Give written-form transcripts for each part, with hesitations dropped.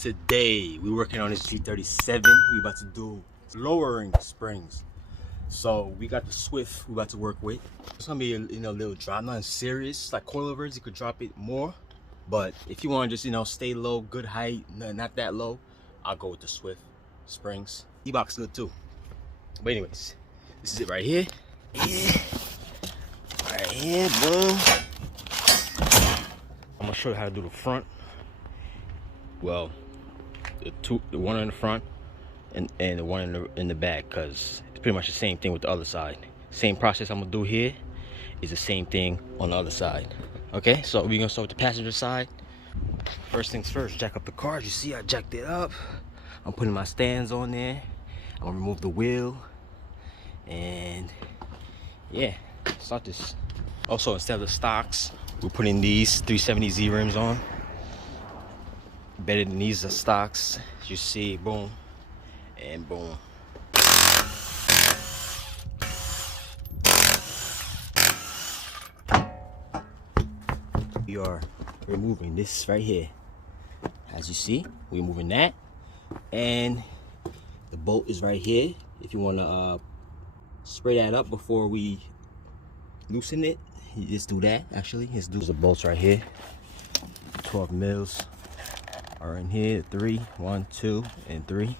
Today we're working on this G37. We're about to do lowering springs. So we got the Swift we're about to work with. It's gonna be a little drop, nothing serious. Like coilovers, you could drop it more, but if you want to just stay low, good height, not that low, I'll go with the Swift springs. E-box good too. But anyways, this is it right here. Right here, boom. I'm gonna show you how to do the front. Well, the one in the front and the one in the back, because it's pretty much the same thing with the other side. Same process I'm gonna do here is the same thing on the other side. Okay, so we're gonna start with the passenger side. First things first, jack up the car. As you see, I jacked it up. I'm putting my stands on there. I'm gonna remove the wheel, and yeah, start this. Also, instead of the stocks, we're putting these 370Z rims on. Better than these are stocks. As you see, boom and boom. We are removing this right here. As you see, we're moving that, and the bolt is right here. If you want to spray that up before we loosen it, you just do that. Actually, just do the bolts right here. 12 mils are in here. 3, 1, 2, and 3.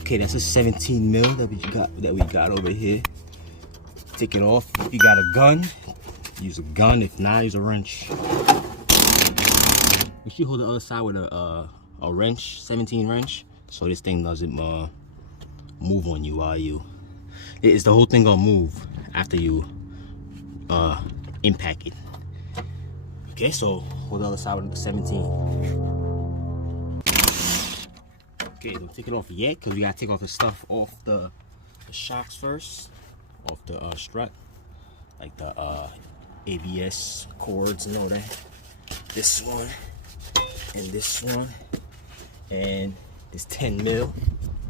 Okay, that's a 17 mil that we got over here. Take it off. If you got a gun, use a gun. If not, use a wrench. You should hold the other side with a wrench, 17 wrench, so this thing doesn't move on you while you. It's the whole thing gonna move after you impact it. Okay, so hold the other side with the 17. Okay, don't take it off yet, because we gotta take off the stuff off the shocks first, off the strut, like the ABS cords and all that. This one and this one, and this 10 mil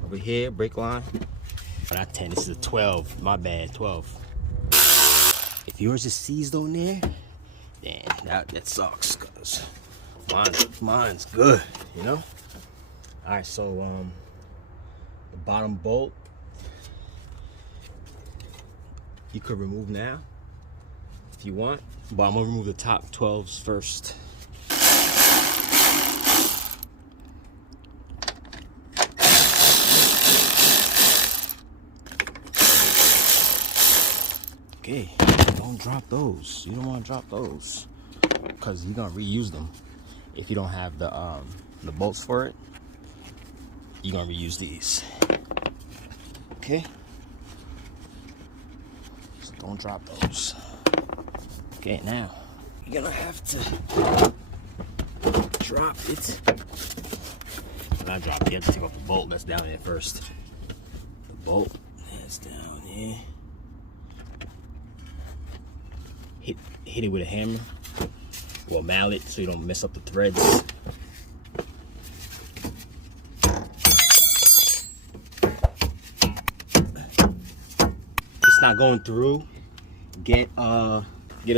over here, brake line. But not 10, this is a 12. My bad, 12. If yours is seized on there, then that sucks, cause mine's good, All right, so the bottom bolt you could remove now if you want, but I'm gonna remove the top 12s first. Okay, don't drop those. You don't want to drop those, because you're gonna reuse them. If you don't have the bolts for it, you're gonna reuse these. Okay, so don't drop those. Okay, now you're gonna have to drop it. Not drop it. You have to take off the bolt that's down there first. The bolt that's down there. Hit it with a hammer or a mallet so you don't mess up the threads. It's not going through. Get a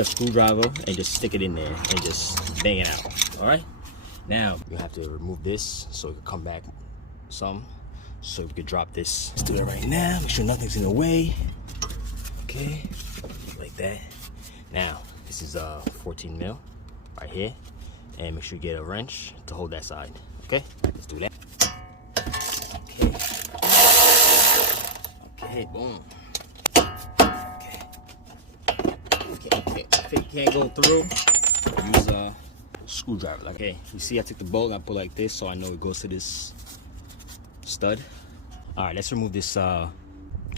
screwdriver and just stick it in there and just bang it out. All right. Now you have to remove this so it can come back some, so we can drop this. Let's do that right now. Make sure nothing's in the way. Okay, like that. Now, this is 14 mil right here, and make sure you get a wrench to hold that side. Okay, let's do that. Okay, boom. Okay, if it can't go through, use a screwdriver. Okay, you see I took the bolt, I put like this so I know it goes to this stud. All right, let's remove this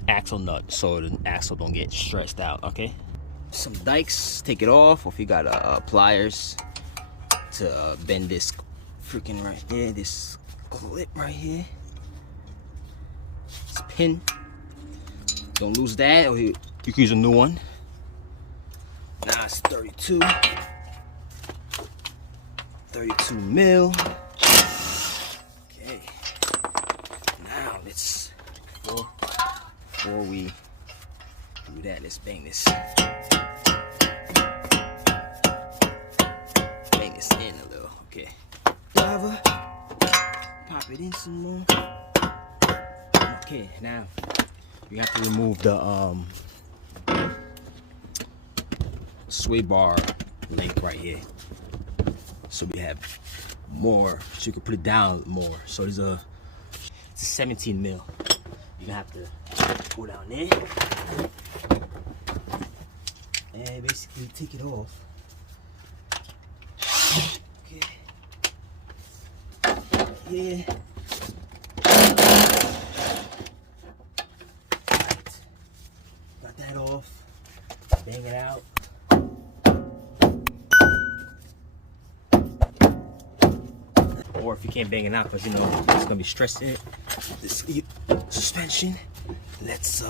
axle nut so the axle don't get stressed out. Okay. Some dikes, take it off, or if you got pliers to bend this freaking right here, this clip right here, this pin. Don't lose that, or you can use a new one. Now it's 32 mil. Okay, now let's before we do that, let's bang this. Okay. Driver. Pop it in some more. Okay, now you have to remove the sway bar link right here. So we have more, so you can put it down more. So there's it's a 17 mil. You're gonna have to go down there and basically take it off. Okay. Yeah. Right. Got that off. Bang it out. Or if you can't bang it out, because you know it's gonna be stressed in it, this suspension. Let's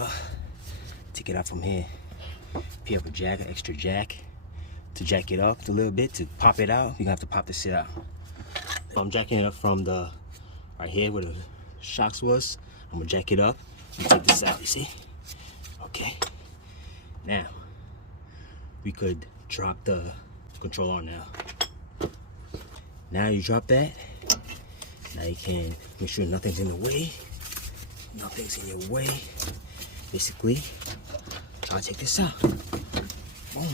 take it out from here. If you have a jack, an extra jack to jack it up a little bit to pop it out, you're gonna have to pop this shit out. I'm jacking it up from the right here where the shocks was. I'm gonna jack it up and take this out. You see? Okay. Now we could drop the control arm now. Now you drop that. Now you can make sure nothing's in the way. Nothing's in your way. Basically, I'll take this out. Boom.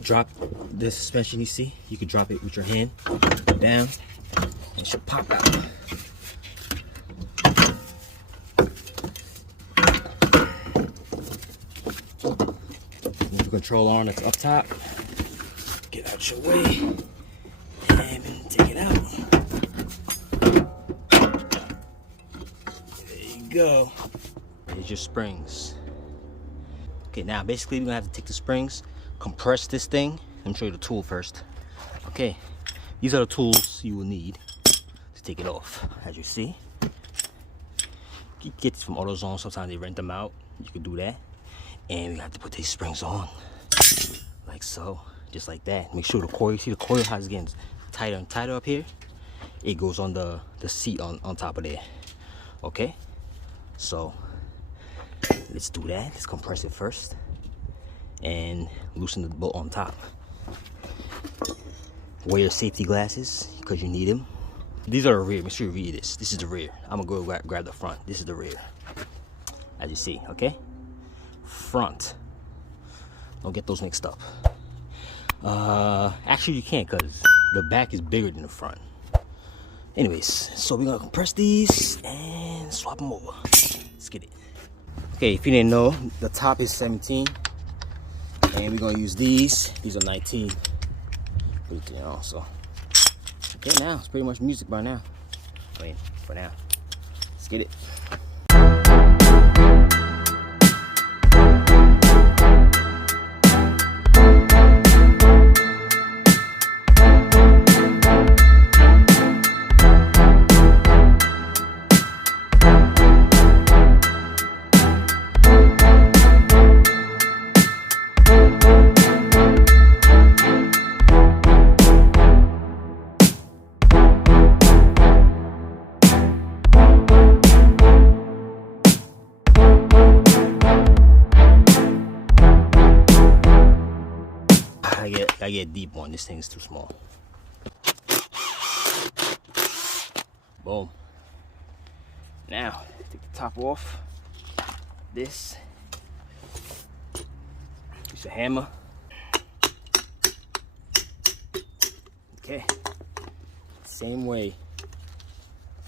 Drop the suspension. You see? You can drop it with your hand down, and it should pop out. Move the control arm that's up top. Get out your way and take it out. There you go. There's your springs. Okay, now basically we're gonna have to take the springs, compress this thing. Let me show you the tool first. Okay, these are the tools you will need to take it off. As you see, you get this from AutoZone. Sometimes they rent them out. You can do that. And we have to put these springs on, like so. Just like that. Make sure the coil, you see the coil how it's getting tighter and tighter up here? It goes on the seat on top of there. Okay? So let's do that. Let's compress it first and loosen the bolt on top. Wear your safety glasses because you need them. These are the rear. Make sure you read this. This is the rear. I'm gonna go grab the front. This is the rear. As you see, okay? Front. Don't get those mixed up. Actually you can't, because the back is bigger than the front. Anyways, so we're gonna compress these and swap them over. Let's get it. Okay, if you didn't know, the top is 17 and we're gonna use these. These are 19. Put it together also. Okay, now it's pretty much music by now. I mean, for now. Let's get it. I get a deep one. This thing is too small. Boom. Now, take the top off. This. Use a hammer. Okay. Same way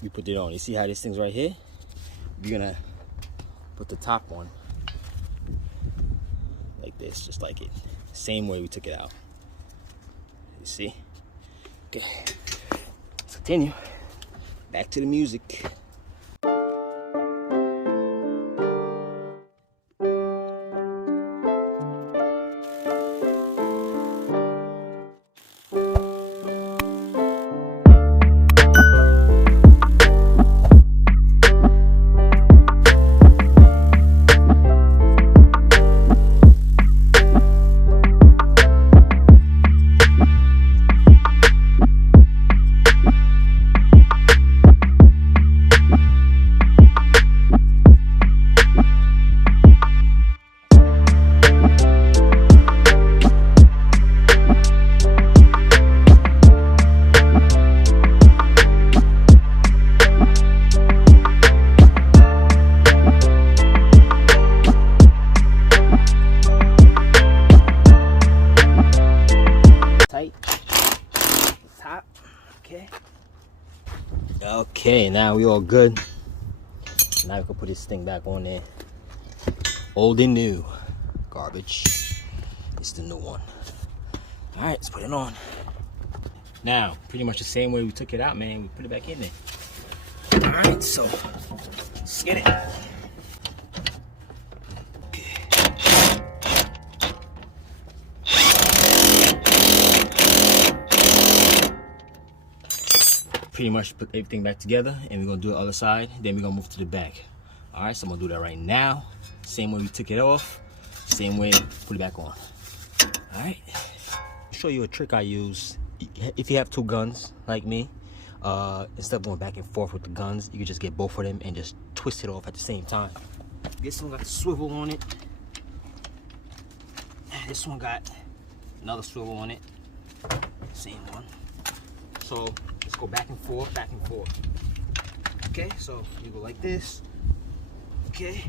you put it on. You see how this thing's right here? You're gonna put the top on like this, just like it. Same way we took it out. You see? Okay. Let's continue. Back to the music. Okay, now we all good. Now we can put this thing back on there. Old and new. Garbage. It's the new one. All right, let's put it on. Now, pretty much the same way we took it out, man. We put it back in there. All right, so let's get it. Pretty much put everything back together, and we're gonna do the other side, then we're gonna move to the back. All right, so I'm gonna do that right now. Same way we took it off, same way put it back on. All right, I'll show you a trick I use. If you have two guns like me, instead of going back and forth with the guns, you can just get both of them and just twist it off at the same time. This one got the swivel on it. This one got another swivel on it, same one. So let's go back and forth, back and forth. Okay, so you go like this. Okay.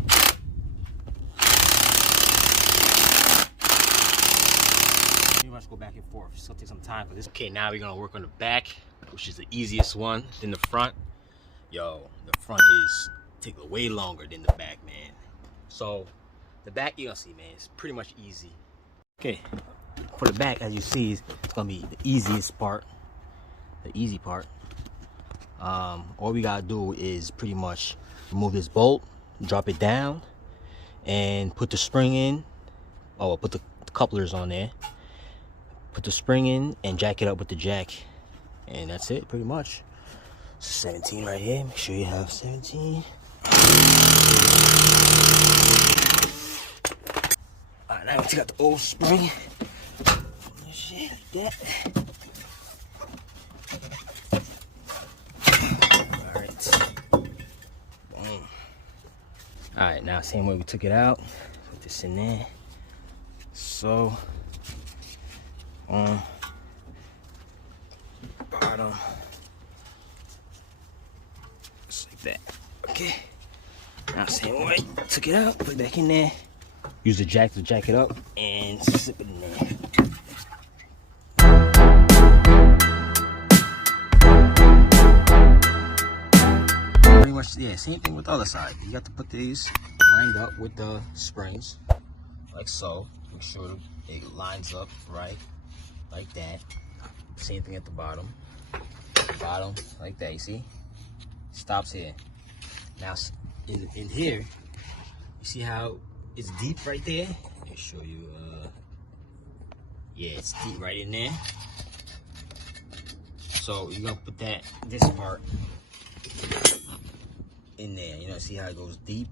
Pretty much go back and forth. It's gonna take some time for this. Okay, now we're gonna work on the back, which is the easiest one. Then the front. Yo, the front is take way longer than the back, man. So the back, you're gonna see, man, it's pretty much easy. Okay, for the back, as you see, it's gonna be the easiest part. The easy part. All we gotta do is pretty much remove this bolt, drop it down, and put the spring in. Oh, put the couplers on there. Put the spring in and jack it up with the jack, and that's it, pretty much. 17 right here. Make sure you have 17. All right, now we take out the old spring. Shit, like that. Alright, now same way we took it out. Put this in there. So on bottom. Just like that. Okay. Now same way. Took it out, put it back in there. Use the jack to jack it up and slip it in there. Yeah, same thing with the other side. You got to put these lined up with the springs, like so. Make sure it lines up right, like that. Same thing at the bottom. Bottom, like that. You see? Stops here. Now, in here, you see how it's deep right there? Let me show you. Yeah, it's deep right in there. So you're gonna put this part in there. You know, see how it goes deep?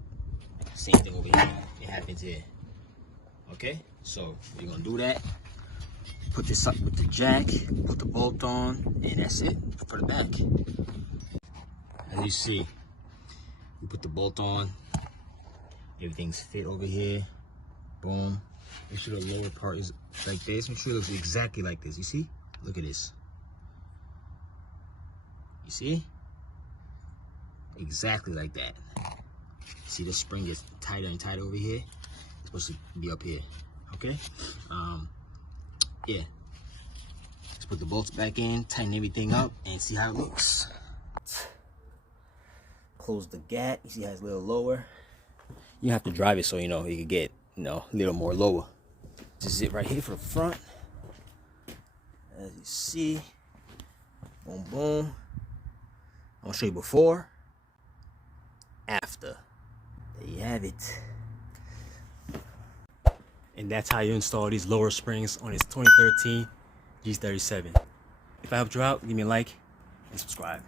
Same thing over here. It happens here. Okay, so you're gonna do that. Put this up with the jack, put the bolt on, and that's it for the back. As you see, you put the bolt on, everything's fit over here. Boom. Make sure the lower part is like this. Make sure it looks exactly like this. You see? Look at this. You see? Exactly like that. See, the spring gets tighter and tighter over here. It's supposed to be up here. Okay? Yeah. Let's put the bolts back in, tighten everything up, and see how it looks. Close the gap. You see how it's a little lower? You have to drive it so you know you can get, you know, a little more lower. This is it right here for the front. As you see. Boom, boom. I'm gonna show you before, after. There you have it. And that's how you install these lower springs on this 2013 G37. If I helped you out, give me a like and subscribe.